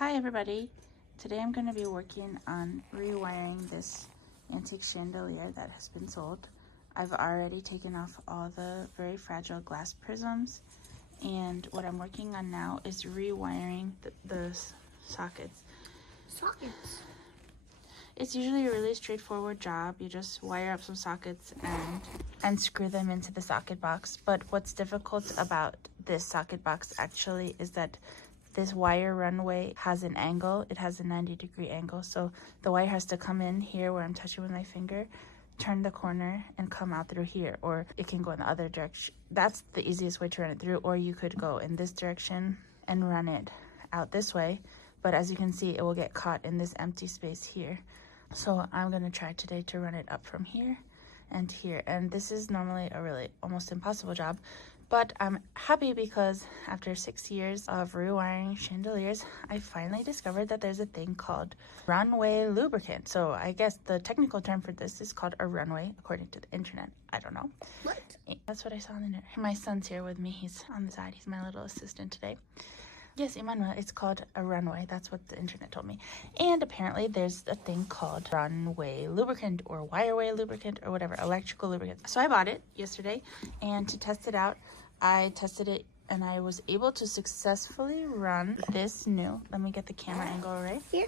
Hi everybody, today I'm going to be working on rewiring this antique chandelier that has been sold. I've already taken off all the very fragile glass prisms, and what I'm working on now is rewiring the sockets. It's usually a really straightforward job. You just wire up some sockets and screw them into the socket box. But what's difficult about this socket box actually is that this wire runway has an angle. It has a 90-degree angle. So the wire has to come in here where I'm touching with my finger, turn the corner, and come out through here. Or it can go in the other direction. That's the easiest way to run it through. Or you could go in this direction and run it out this way. But as you can see, it will get caught in this empty space here. So I'm going to try today to run it up from here and here. And this is normally a really almost impossible job. But I'm happy because after 6 years of rewiring chandeliers, I finally discovered that there's a thing called runway lubricant. So I guess the technical term for this is called a runway, according to the internet. I don't know. What? That's what I saw on the internet. My son's here with me. He's on the side. He's my little assistant today. Yes, Emmanuel, it's called a runway. That's what the internet told me. And apparently there's a thing called runway lubricant or wireway lubricant or whatever, electrical lubricant. So I bought it yesterday, and to test it out, I tested it and I was able to successfully run this new, let me get the camera angle right here.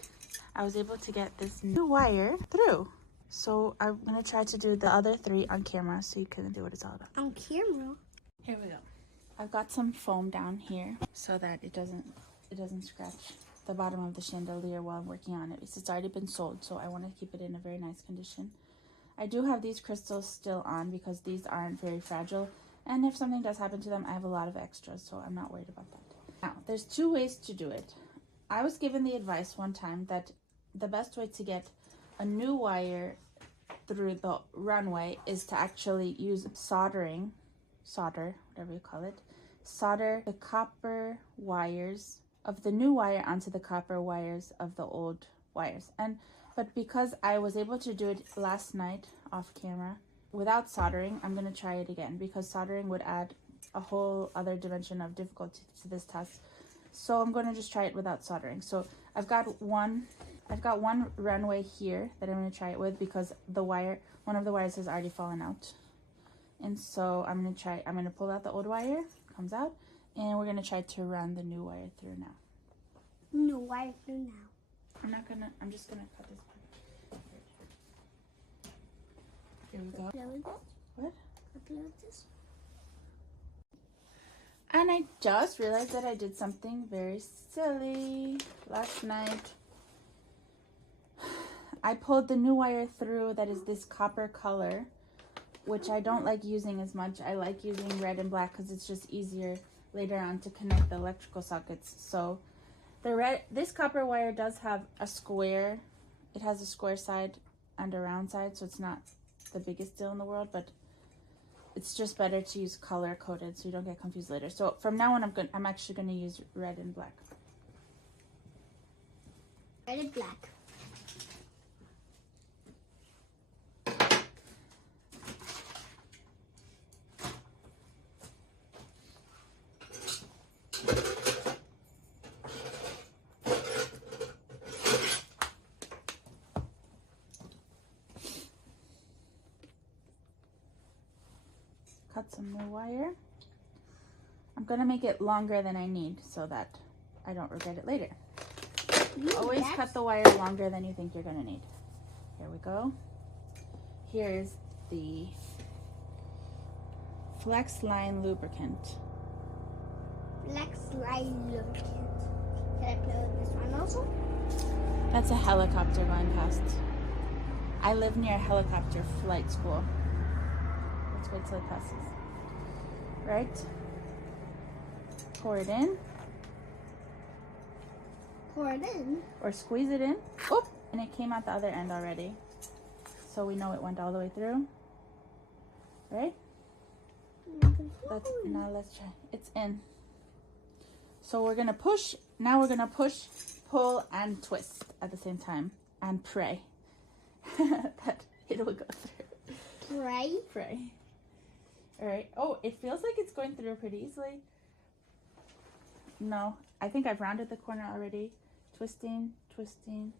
I was able to get this new wire through. So I'm going to try to do the other three on camera so you can do what it's all about. On camera? Here we go. I've got some foam down here so that it doesn't scratch the bottom of the chandelier while I'm working on it. It's already been sold, so I want to keep it in a very nice condition. I do have these crystals still on because these aren't very fragile, and if something does happen to them, I have a lot of extras, so I'm not worried about that. Now, there's two ways to do it. I was given the advice one time that the best way to get a new wire through the runway is to actually use solder, whatever you call it, solder the copper wires of the new wire onto the copper wires of the old wires. But because I was able to do it last night off camera without soldering, I'm going to try it again because soldering would add a whole other dimension of difficulty to this task. So I'm going to just try it without soldering. So I've got one runway here that I'm going to try it with because one of the wires has already fallen out. And so I'm going to pull out the old wire, comes out, and we're going to try to run the new wire through now. New wire through now. I'm just going to cut this part. Here we go. What? This. And I just realized that I did something very silly last night. I pulled the new wire through that is this copper color, which I don't like using as much. I like using red and black because it's just easier later on to connect the electrical sockets. So this copper wire does have a square. It has a square side and a round side, so it's not the biggest deal in the world, but it's just better to use color coded so you don't get confused later. So from now on, I'm actually going to use red and black. Red and black. Cut some new wire. I'm going to make it longer than I need so that I don't regret it later. Always cut the wire longer than you think you're going to need. Here we go. Here's the Flex Line lubricant. Flex Line lubricant. Can I play with this one also? That's a helicopter going past. I live near a helicopter flight school. Let's wait till it passes. Right? Pour it in. Pour it in? Or squeeze it in. Oop! And it came out the other end already. So we know it went all the way through. Right? Now let's try. It's in. So we're going to push. Now we're going to push, pull, and twist at the same time. And pray that it will go through. Pray? Pray. All right. Oh, it feels like it's going through pretty easily. No, I think I've rounded the corner already. twisting, twisting,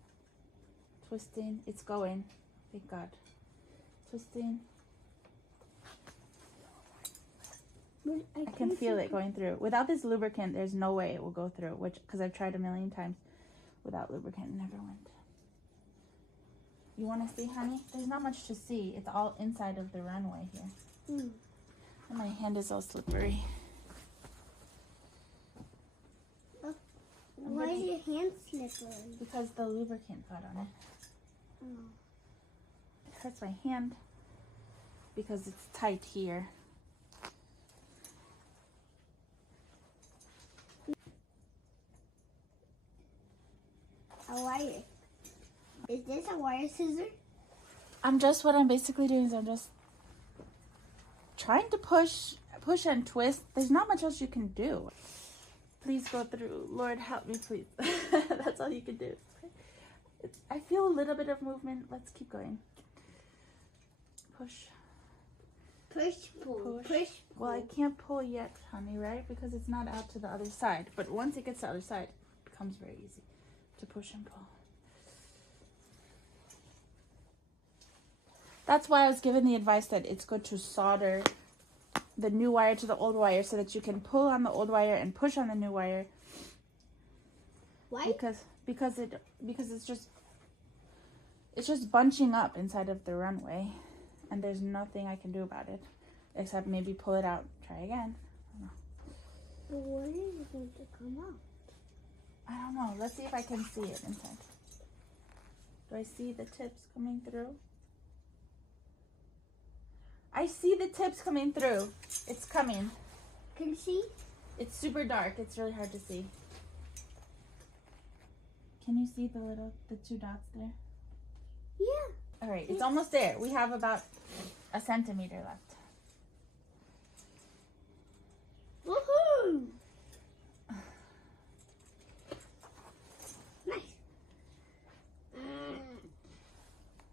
twisting. It's going. Thank God. Twisting. I can feel it going through. Without this lubricant, there's no way it will go through, which, because I've tried a million times without lubricant, it never went. You want to see, honey? There's not much to see. It's all inside of the runway here. Mm. And my hand is all slippery. Why is your hand slippery? Because the lubricant got on it. Oh. It hurts my hand because it's tight here. A wire. Is this a wire scissor? What I'm basically doing is I'm just trying to push and twist. There's not much else you can do. Please go through. Lord, help me, please. That's all you can do. I feel a little bit of movement. Let's keep going. Push. Push, pull, push, pull. Well, I can't pull yet, honey, right? Because it's not out to the other side. But once it gets to the other side, it becomes very easy to push and pull. That's why I was given the advice that it's good to solder the new wire to the old wire so that you can pull on the old wire and push on the new wire. Why? Because it's just bunching up inside of the runway, and there's nothing I can do about it except maybe pull it out. Try again. I don't know. But when is it going to come out? I don't know. Let's see if I can see it inside. Do I see the tips coming through? I see the tips coming through. It's coming. Can you see? It's super dark. It's really hard to see. Can you see the two dots there? Yeah. All right, it's almost there. We have about a centimeter left. Woohoo! Nice.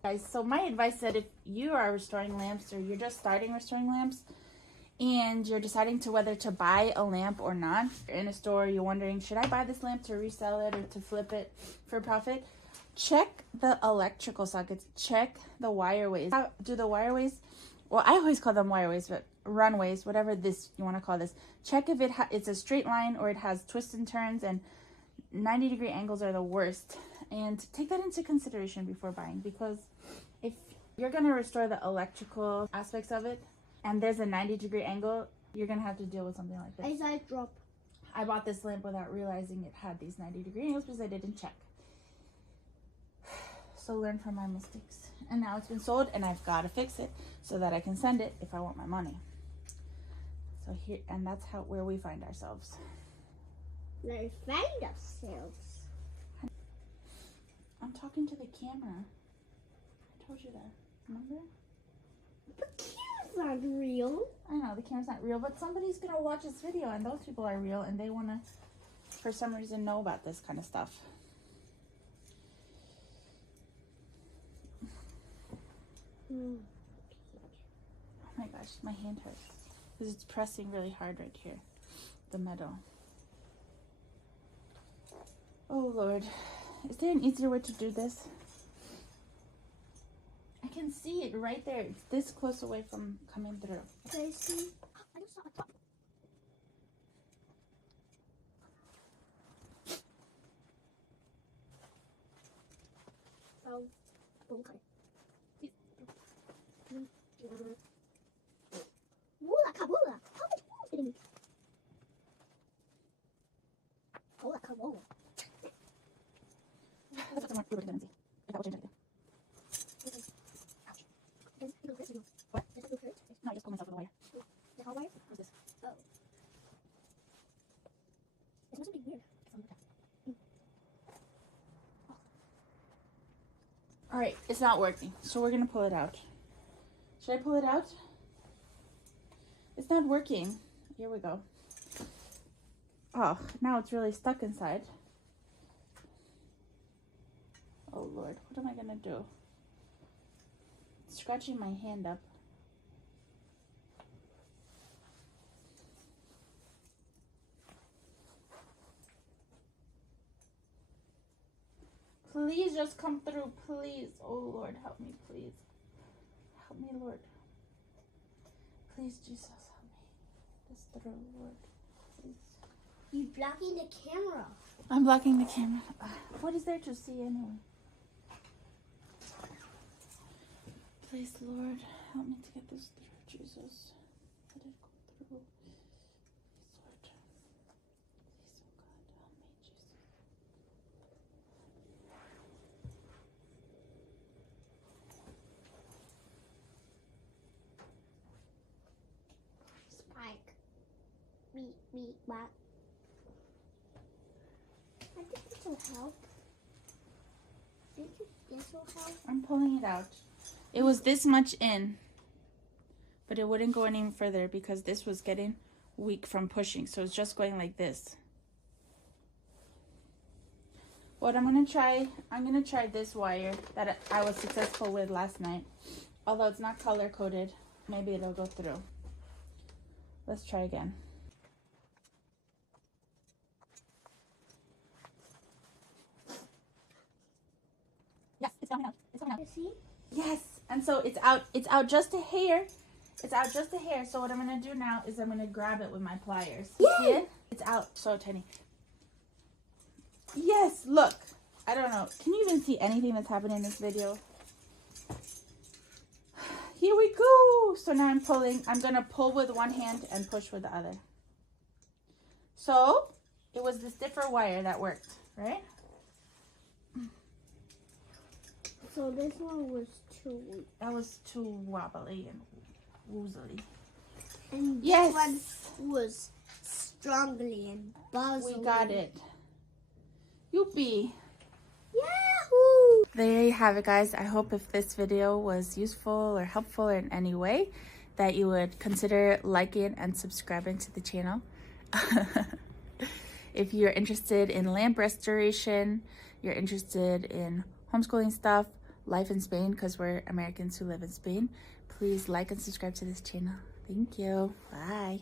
Guys, so my advice is that if you are restoring lamps or you're just starting restoring lamps and you're deciding to whether to buy a lamp or not, you're in a store, you're wondering, should I buy this lamp to resell it or to flip it for profit? Check the electrical sockets. Check the wireways. How do the wireways, well, I always call them wireways, but runways, whatever this you want to call this. Check if it's a straight line or it has twists and turns, and 90-degree angles are the worst. And take that into consideration before buying, because if you're going to restore the electrical aspects of it and there's a 90-degree angle, you're going to have to deal with something like this. I saw it drop. I bought this lamp without realizing it had these 90-degree angles because I didn't check. So learn from my mistakes. And now it's been sold and I've got to fix it so that I can send it if I want my money. So here, and that's where we find ourselves. Let's find ourselves. I'm talking to the camera. I told you that. Remember? The camera's not real. I know, the camera's not real, but somebody's going to watch this video, and those people are real, and they want to, for some reason, know about this kind of stuff. Oh my gosh, my hand hurts. Because it's pressing really hard right here. The metal. Oh Lord. Is there an easier way to do this? I can see it right there. It's this close away from coming through. Can I see? I just saw a top. Oh, okay. Bula kabula. How much bula did it make? Bula kabula. Let's put some more lubricant and see if that will change anything. Ouch. What? Does it hurt? No, I just pulled myself with the wire. The whole wire? What's this? Oh. It must be weird. Alright, it's not working. So we're going to pull it out. Should I pull it out? It's not working. Here we go. Oh, now it's really stuck inside. Oh Lord, what am I gonna do? It's scratching my hand up. Please just come through, please. Oh Lord, help me, please. Help me, Lord. Please, Jesus, help me. This through, Lord. Please. You're blocking the camera. I'm blocking the camera. What is there to see anyway? Please, Lord, help me to get this through, Jesus. Let it go through. Please, Lord. Please, oh God, help me, Jesus. Spike. Beat, back. I think this will help. Do you think this will help? I'm pulling it out. It was this much in, but it wouldn't go any further because this was getting weak from pushing. So it's just going like this. What I'm gonna try this wire that I was successful with last night. Although it's not color coded, maybe it'll go through. Let's try again. Yes, it's coming out. It's coming out. You see? Yes, and so it's out just a hair. It's out just a hair. So what I'm gonna do now is I'm gonna grab it with my pliers. Yay! See it? It's out so tiny. Yes, look. I don't know. Can you even see anything that's happening in this video? Here we go. So now I'm pulling. I'm gonna pull with one hand and push with the other. So it was the stiffer wire that worked, right? So this one was too weak. That was too wobbly and woozly. And Yes. this one was strongly and buzzily. We got it. Youpee. Yahoo! There you have it, guys. I hope if this video was useful or helpful in any way, that you would consider liking and subscribing to the channel. If you're interested in lamp restoration, you're interested in homeschooling stuff, life in Spain, because we're Americans who live in Spain, please like and subscribe to this channel. Thank you. Bye.